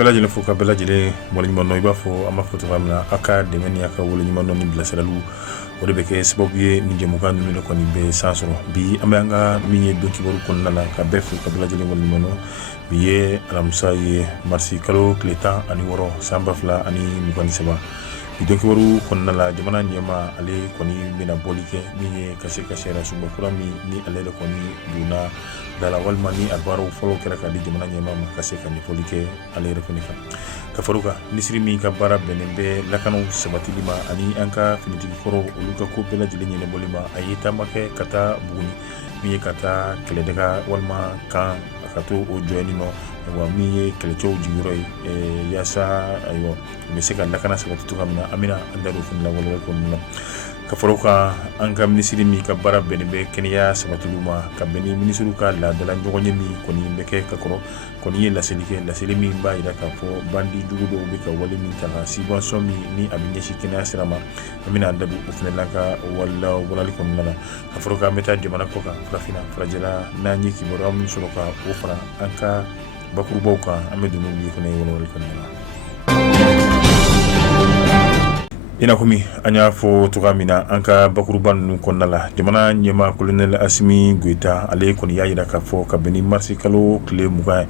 bela jele fo ka bela jele wala nyuma no iba fo ama fo to famna aka de meni aka wala nyuma no ni blasalalu o de beke sababu ye ni jemuka no no koni be sansoro bi amanga minye doki boru kon nala ka befu ka bela jele wala nyuma no biye alamsa ye marsi kalo kleta ani woro samba fla ani mukani saba doki boru kon nala jamana nyema ale koni bena bolike minye kase kasera suba kurami ni ale de koni duna dala walmani albaro folo kera ka di jamana nyema kase kan ni bolike ale rekonika ka faruka nisri mi ka bara benembe lakano sabati lima ani anka finiti koro uluka ko bela jile nyene bolima ayita make kata buguni mi kata kele daga walma kan akato o joini no wa mi kele chow jiguro yasa ayo mi seka lakana sabati to kamna amina andaro fin la wala ko na ka faruka anka ministri mi ka bara benembe kenya sabati luma ka beni ministru ka la dala nyogonye mi koni mbeke ka koro koni la selimi ba ida ka fo bandi dugudo be ka wali min ta subvention mi ni abinye shikina sirama amina andabu ufne lanka wala likom nana ka faruka meta jamana ko ka frafina frajela nani ki boram solo ka ofra anka bakuru boka amedu no bi ko ne wala ko nana ina kumi anya fo tukamina anka bakuruban nu konnala jamana nyema colonel Asimi Goita ale koni yayira ka fo ka beni marsi kalo kle muga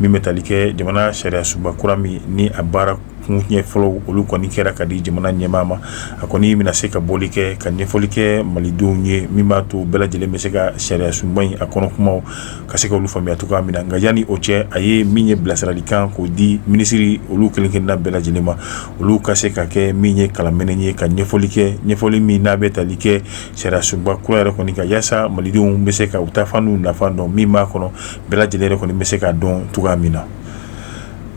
mi metalike jamana sharia suba kurami ni abara kunye folo olu koni kera kadi jamana nyema ma akoni mina seka bolike ka nyefolike malidu nye mimatu bela jele meseka sharia sumbai akono kuma ka seka olu famia tukamina ngajani oche aye minye blasralikan ko di ministry olu kelinkenna bela jele ma olu ka seka ke minye kala menenye ka nyefoli mi nabe talike sera suba kula ko ni ka yasa malidu meseka utafanu nafando mima kono bela jele ko ni meseka don tugamina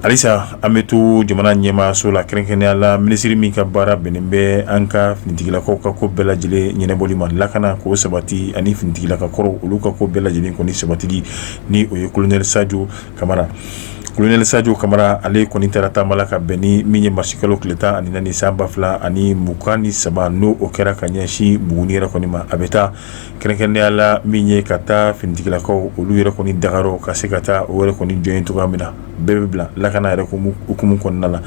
alisa ametu jamana nyema so la krenkene ala ministry mi ka bara benembe anka fintigila ko ka bela jele nyene bolima lakana ko sabati ani fintigila ka koro uluka ko bela jele ko ni sabati ni o colonel Sadio Kamara ale koni tarata malaka beni minye marsikalo kleta ani nani samba fla ani mukani saba no okera kanyashi bugunira koni ma abeta krenkende ala minye kata fintikila ko olu yere koni dagaro kasekata ore koni join to gamina bebla lakana yere ko hukumu konnala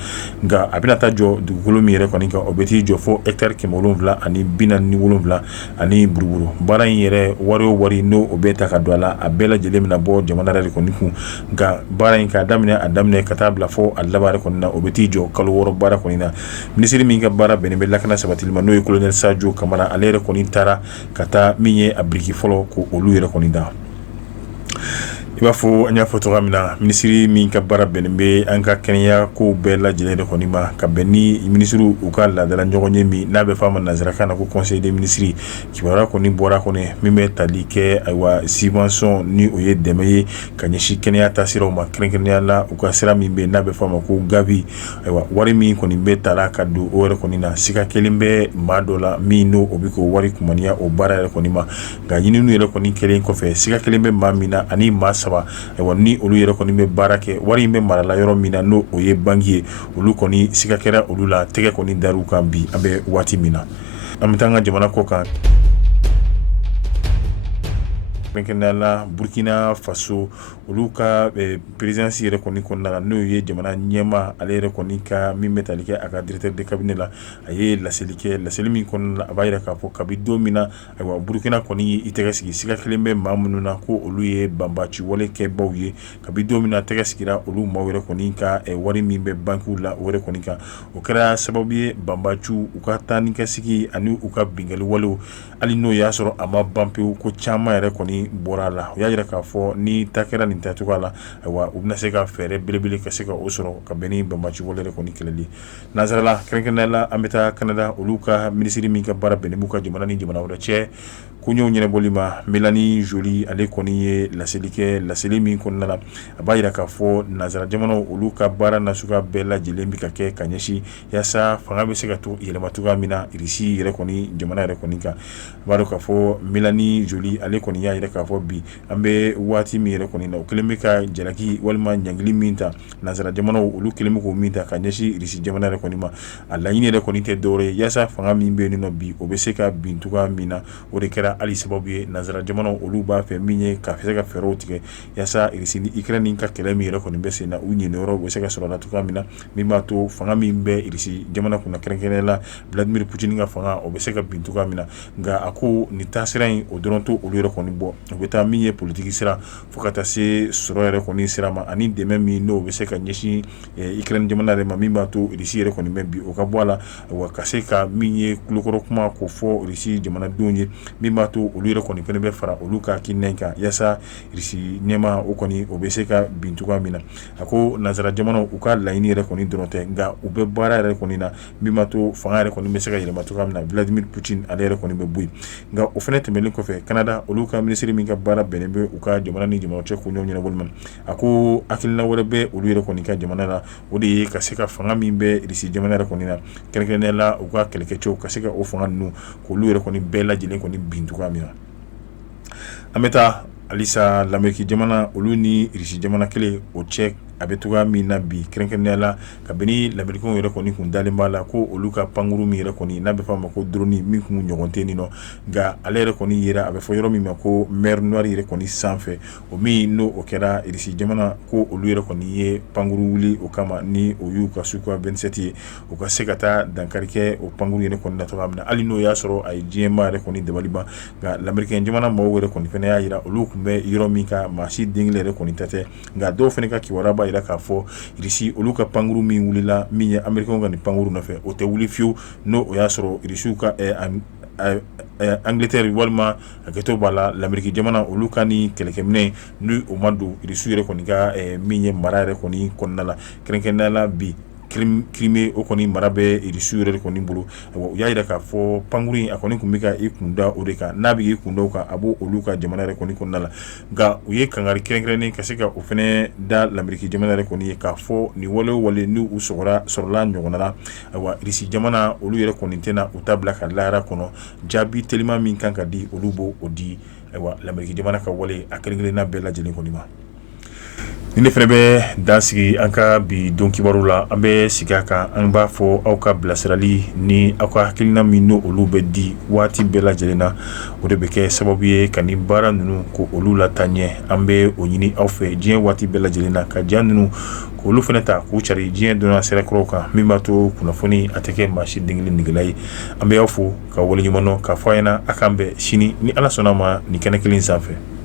nga abina ta jo dugulu mi yere koni ka obeti jo fo hectare kemolon vla ani binan ni wolon vla ani buruburu bara yere wari no obeta ka dola abela jelemina bo jamana rele koni ku nga bara ka adamne katabla fo allabare konna obeti jo kalo woro bara konina ministri mi ga bara benebe lakana sabatilma no colonel Sadio Kamara alere koni tara kata minye abriki folo ko olu yere konida iba fo anya foto gamina ministri mi ka bara benbe anka kenya ko bela jele ko nima ka beni ministru ukala dala nyogonye mi nabe fama nazraka na ko conseil des ministres ki bara ko ni bora ko ne mi metalike aywa subvention ni oye demeye kanyeshi kenya tasiro ma krenkenya la ukasira mi be nabe fama ko gavi aywa wari mi ko ni betala ka do ore ko nina sika kelimbe madola mi no obiko wari kumania o bara ko nima ga yini nu yele ko ni kelen ko fe sika kelimbe mamina ani masa ewa ni olu yere koni me barake wari me marala yoro mina no oye bangiye olu koni sika kera olu la tege koni daru kan bi abe wati mina amitanga jamana ko kan Benkenala Burkina Faso uluka présidence yere koni konna no ye jamana nyema ale koni ka mi metalike aka directeur de cabinet la aye la selimi konna abayira ka fo kabido mina aywa Burkina koni itegesi sika kelembe mamununa ko olu ye bambachi wole ke bawye kabido mina tegesikira olu mawere koni ka wari mimbe banku la wore koni ka okera sababu bambachu ukata nikasiki ani uka bingali wolo ali no ya soro ama bampe ko chama yere koni borala ya jira ka fo ni takera ni tatukala wa ubna seka fere bilibili ka seka osoro ka beni bambachi wolere ko ni keleli nazarala krenkenela ameta Canada uluka ministri mi ka bara beni muka jamana ni jamana wala che kunyo nyene bolima Melanie Jolie ale koni ye la selimi konnala abayira ka fo nazara jamana uluka bara nasuka bela jelembi ka ke kanyeshi yasa fanga be seka to yele matuga mina irisi yere koni jamana yere koni ka baro ka fo Melanie Jolie ale koni ya yere ka fo bi ambe wati mi yere koni na kelemi ka jalaki walma nyangli minta nazara jamana ulu kelemi ko minta kanyeshi irisi jamana yere koni ma alla yini yere koni te dore yasa fanga mi be ni no bi obeseka bintuga mina o de kera ali sababu ye nanzara jamana olu b'a fɛ min ye ka se ka fɛɛrɛw tigɛ yasa irisi ni Ukraine ka kɛlɛ min yɛrɛ kɔni bɛ sen na u ɲiniyɔrɔ bɛ se ka sɔrɔ la cogoya min na min b'a to fanga min bɛ irisi jamana kunna kɛrɛnkɛrɛnnen la Vladimir Putin ka fanga o bɛ se ka bin cogoya min na nka a ko ni taasira in o dɔrɔn to olu yɛrɛ kɔni bɔ u bɛ taa min ye politiki sira fo ka taa se sɔrɔ yɛrɛ kɔni sira ma ani dɛmɛ min n'o bɛ se ka ɲɛsin Ukraine jamana yɛrɛ ma min b'a to irisi yɛrɛ kɔni bɛ bi o ka bɔ a la wa ka se ka min ye kulukɔrɔ kuma ko fɔ irisi jamanadenw ye min b'a to olu yɛrɛ kɔni fɛnɛ bɛ fara olu ka kinɛ kan yasa irisi ɲɛma o kɔni o bɛ se ka bin cogoya min na a ko nanzara jamanaw u ka laɲini yɛrɛ kɔni dɔrɔn tɛ nka u bɛ baara yɛrɛ kɔni na min b'a to fanga yɛrɛ kɔni bɛ se ka yɛlɛma cogoya min na Vladimir Putin ale yɛrɛ kɔni bɛ bɔ yen nka o fɛnɛ tɛmɛnen kɔfɛ Canada olu ka minisiri min ka baara bɛnnen bɛ u ka jamana ni jamana cɛ ko ɲɔgɔn ɲɛnabɔli ma a ko hakilina wɛrɛ bɛ olu yɛrɛ kɔni ka jamana la o de ye ka se ka fanga min bɛ irisi jamana yɛrɛ kɔni na kɛrɛnkɛrɛnnenya la u ka kɛlɛkɛcɛw ka se ka o fanga ninnu k'olu yɛrɛ kɔni bɛɛ lajɛlen kɔni bin cogoya min na an bɛ taa halisa lamɛnki jamana olu ni irisi jamana kelen o cɛ a bɛ togoya min na bi kɛrɛnkɛrɛnnenya la kabini lamɛnnikanw yɛrɛ kɔni kun dalen b'a la ko olu ka pankuru min yɛrɛ kɔni n'a bɛ f'a ma ko drone min kun ɲɔgɔn tɛ nin nɔ nka ale yɛrɛ kɔni yera a bɛ fɔ yɔrɔ min ma ko mer noire yɛrɛ kɔni sanfɛ o min n'o o kɛra irisi jamana ko olu yɛrɛ kɔni ye pankuru wuli o kama ni o y'u ka Sukhoi 27 ye u ka se ka taa dankari kɛ o pankuru yɛrɛ kɔni na cogoya min na hali n'o y'a sɔrɔ a ye diɲɛma yɛrɛ kɔni dabali ban nka lamɛnnikɛn jamana maaw yɛrɛ kɔni fɛnɛ y'a jira olu tun bɛ yɔrɔ min ka maa si den kelen yɛrɛ kɔni ta tɛ nka dɔw fɛnɛ ka kibaruya b'a jira k'a fɔ irisi olu ka pankuru min wulila min ye Américains ka nin pankuru nɔfɛ o tɛ wuli fiyewu n'o o y'a sɔrɔ irisiw ka Angleterre walima hakɛto b'a la lamɛnki jamana olu ka ni kɛlɛkɛminɛ ni o ma don irisiw yɛrɛ kɔni ka min ye mara yɛrɛ kɔni kɔnɔna la kɛrɛnkɛrɛnnenya la bi Crimée o kɔni mara bɛ irisiw yɛrɛ kɔni bolo u y'a jira k'a fɔ pankuru in a kɔni kun bɛ ka i kun da o de kan n'a bɛ i kun da o kan a b'o olu ka jamana yɛrɛ kɔni kɔnɔna la nka u ye kangari kɛrɛnkɛrɛnnen ka se ka o fɛnɛ da lamɛnki jamana yɛrɛ kɔni ye k'a fɔ nin wale o wale ni u sɔrɔla ɲɔgɔnna la irisi jamana olu yɛrɛ kɔni tɛna u ta bila ka lahara kɔnɔ jaabi telima min kan ka di olu b'o o di lamɛnki jamana ka wale a kelen-kelenna bɛɛ lajɛlen kɔni ma ni ne fɛnɛ bɛ dan sigi an ka bi don kibaru la an bɛ sigi a kan an b'a fɔ aw ka bilasirali ni aw ka hakilina min n'o olu bɛ di waati bɛɛ lajɛlen na o de bɛ kɛ sababu ye ka ni baara ninnu ko olu la taa ɲɛ an bɛ o ɲini aw fɛ diɲɛ waati bɛɛ lajɛlen na ka diya ninnu k'olu fɛnɛ ta k'u cari diɲɛ donna sirakɔrɔw kan min b'a to kunnafoni a tɛ kɛ maa si den kelen negela ye an bɛ aw fo ka waleɲuman dɔn k'a fɔ a ɲɛna a k'an bɛn sini ni Ala sɔnna ma nin kɛnɛ kelen sanfɛ